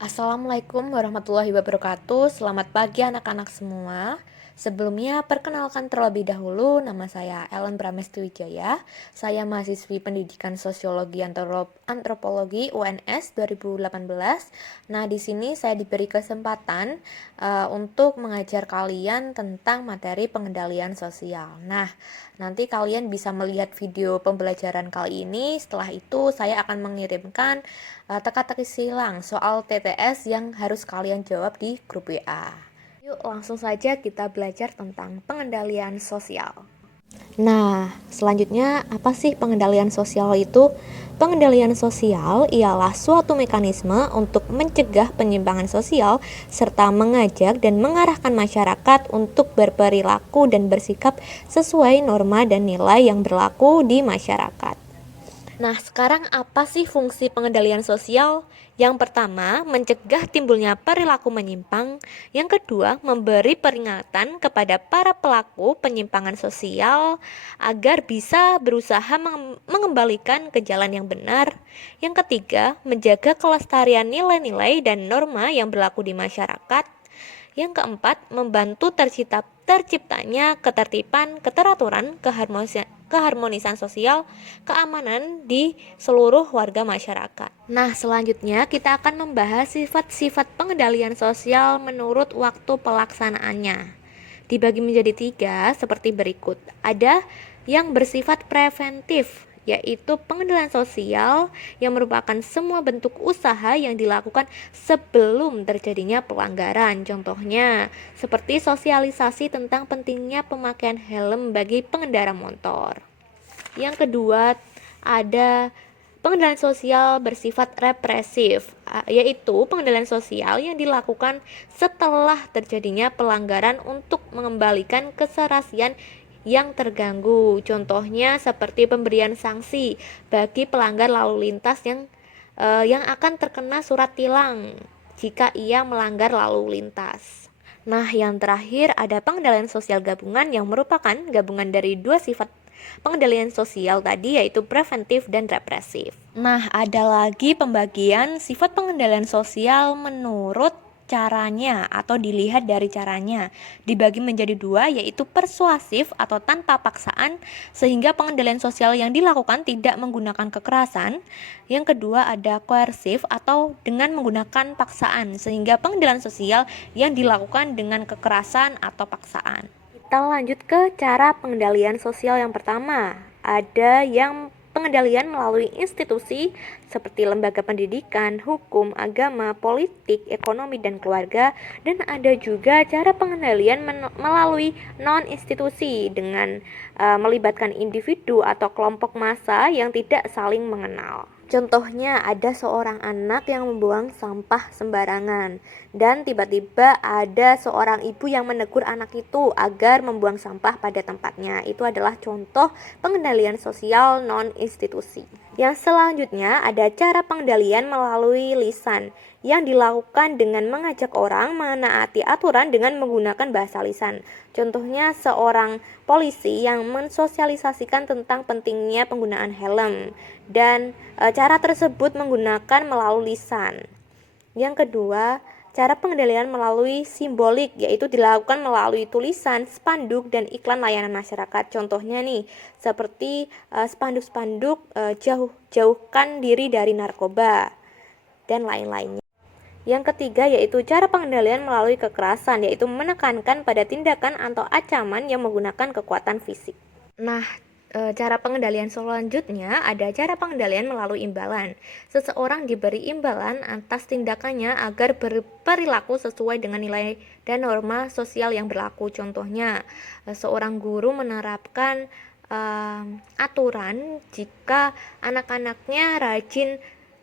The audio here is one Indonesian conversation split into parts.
Assalamualaikum warahmatullahi wabarakatuh. Selamat pagi anak-anak semua. Sebelumnya, perkenalkan terlebih dahulu, nama saya Ellen Pramestiwijaya. Saya mahasiswi Pendidikan Sosiologi Antropologi UNS 2018. Nah, di sini saya diberi kesempatan untuk mengajar kalian tentang materi pengendalian sosial. Nah, nanti kalian bisa melihat video pembelajaran kali ini. Setelah itu, saya akan mengirimkan teka-teki silang soal TTS yang harus kalian jawab di grup WA. Yuk langsung saja kita belajar tentang pengendalian sosial. Nah, selanjutnya apa sih pengendalian sosial itu? Pengendalian sosial ialah suatu mekanisme untuk mencegah penyimpangan sosial serta mengajak dan mengarahkan masyarakat untuk berperilaku dan bersikap sesuai norma dan nilai yang berlaku di masyarakat. Nah, sekarang apa sih fungsi pengendalian sosial? Yang pertama, mencegah timbulnya perilaku menyimpang. Yang kedua, memberi peringatan kepada para pelaku penyimpangan sosial agar bisa berusaha mengembalikan ke jalan yang benar. Yang ketiga, menjaga kelestarian nilai-nilai dan norma yang berlaku di masyarakat. Yang keempat, membantu terciptanya ketertiban, keteraturan, keharmonisan sosial, keamanan di seluruh warga masyarakat. Nah, selanjutnya kita akan membahas sifat-sifat pengendalian sosial menurut waktu pelaksanaannya. Dibagi menjadi 3 seperti berikut. Ada yang bersifat preventif, yaitu pengendalian sosial yang merupakan semua bentuk usaha yang dilakukan sebelum terjadinya pelanggaran. Contohnya, seperti sosialisasi tentang pentingnya pemakaian helm bagi pengendara motor. Yang kedua, ada pengendalian sosial bersifat represif, yaitu pengendalian sosial yang dilakukan setelah terjadinya pelanggaran untuk mengembalikan keserasian yang terganggu. Contohnya seperti pemberian sanksi bagi pelanggar lalu lintas yang akan terkena surat tilang jika ia melanggar lalu lintas. Nah, yang terakhir ada pengendalian sosial gabungan yang merupakan gabungan dari dua sifat pengendalian sosial tadi, yaitu preventif dan represif. Nah, ada lagi pembagian sifat pengendalian sosial menurut caranya atau dilihat dari caranya. Dibagi menjadi 2, yaitu persuasif atau tanpa paksaan sehingga pengendalian sosial yang dilakukan tidak menggunakan kekerasan. Yang kedua ada koersif atau dengan menggunakan paksaan sehingga pengendalian sosial yang dilakukan dengan kekerasan atau paksaan. Kita lanjut ke cara pengendalian sosial yang pertama. Ada yang pengendalian melalui institusi seperti lembaga pendidikan, hukum, agama, politik, ekonomi, dan keluarga. Dan ada juga cara pengendalian melalui non-institusi dengan melibatkan individu atau kelompok massa yang tidak saling mengenal. Contohnya ada seorang anak yang membuang sampah sembarangan dan tiba-tiba ada seorang ibu yang menegur anak itu agar membuang sampah pada tempatnya. Itu adalah contoh pengendalian sosial non-institusi. Yang selanjutnya ada cara pengendalian melalui lisan yang dilakukan dengan mengajak orang menaati aturan dengan menggunakan bahasa lisan. Contohnya seorang polisi yang mensosialisasikan tentang pentingnya penggunaan helm dan cara tersebut menggunakan melalui lisan. Yang kedua, cara pengendalian melalui simbolik, yaitu dilakukan melalui tulisan, spanduk, dan iklan layanan masyarakat. Contohnya nih, seperti spanduk-spanduk jauhkan diri dari narkoba dan lain-lainnya. Yang ketiga yaitu cara pengendalian melalui kekerasan, yaitu menekankan pada tindakan atau ancaman yang menggunakan kekuatan fisik. Nah, cara pengendalian selanjutnya ada cara pengendalian melalui imbalan. Seseorang diberi imbalan atas tindakannya agar berperilaku sesuai dengan nilai dan norma sosial yang berlaku. Contohnya, seorang guru menerapkan aturan jika anak-anaknya rajin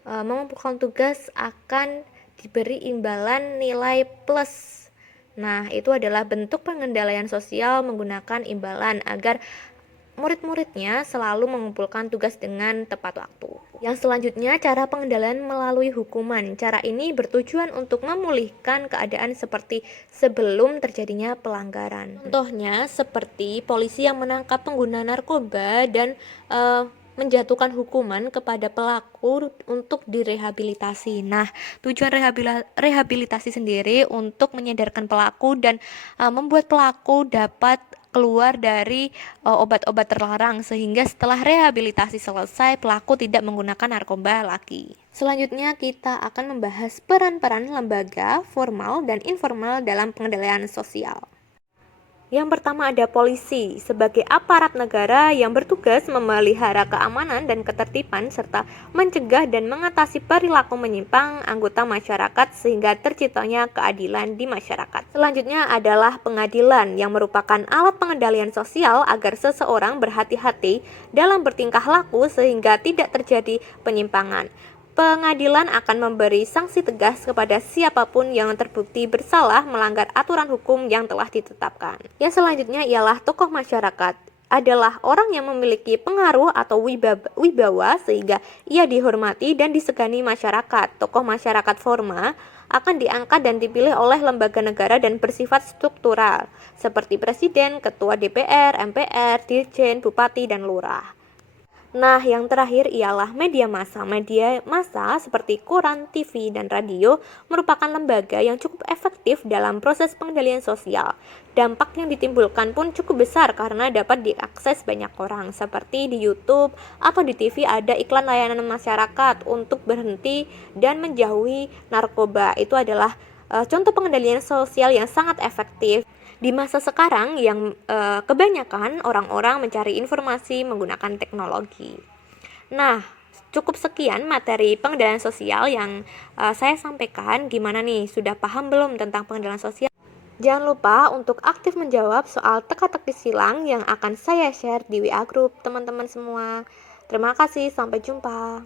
mengumpulkan tugas akan diberi imbalan nilai plus. Nah, itu adalah bentuk pengendalian sosial menggunakan imbalan agar murid-muridnya selalu mengumpulkan tugas dengan tepat waktu. Yang selanjutnya, cara pengendalian melalui hukuman. Cara ini bertujuan untuk memulihkan keadaan seperti sebelum terjadinya pelanggaran. Contohnya seperti polisi yang menangkap pengguna narkoba dan menjatuhkan hukuman kepada pelaku untuk direhabilitasi. Nah, tujuan rehabilitasi sendiri untuk menyadarkan pelaku dan membuat pelaku dapat keluar dari obat-obat terlarang, sehingga setelah rehabilitasi selesai pelaku tidak menggunakan narkoba lagi. Selanjutnya kita akan membahas peran-peran lembaga formal dan informal dalam pengendalian sosial. Yang pertama ada polisi, sebagai aparat negara yang bertugas memelihara keamanan dan ketertiban serta mencegah dan mengatasi perilaku menyimpang anggota masyarakat sehingga terciptanya keadilan di masyarakat. Selanjutnya adalah pengadilan yang merupakan alat pengendalian sosial agar seseorang berhati-hati dalam bertingkah laku sehingga tidak terjadi penyimpangan. Pengadilan akan memberi sanksi tegas kepada siapapun yang terbukti bersalah melanggar aturan hukum yang telah ditetapkan. Yang selanjutnya ialah tokoh masyarakat. Adalah orang yang memiliki pengaruh atau wibawa sehingga ia dihormati dan disegani masyarakat. Tokoh masyarakat formal akan diangkat dan dipilih oleh lembaga negara dan bersifat struktural, seperti presiden, ketua DPR, MPR, dirjen, bupati, dan lurah. Nah, yang terakhir ialah media massa. Media massa seperti koran, TV, dan radio merupakan lembaga yang cukup efektif dalam proses pengendalian sosial. Dampak yang ditimbulkan pun cukup besar karena dapat diakses banyak orang. Seperti di YouTube atau di TV ada iklan layanan masyarakat untuk berhenti dan menjauhi narkoba. Itu adalah contoh pengendalian sosial yang sangat efektif. Di masa sekarang yang kebanyakan orang-orang mencari informasi menggunakan teknologi. Nah, cukup sekian materi pengendalian sosial yang saya sampaikan. Gimana nih, sudah paham belum tentang pengendalian sosial? Jangan lupa untuk aktif menjawab soal teka-teki silang yang akan saya share di WA Group teman-teman semua. Terima kasih, sampai jumpa.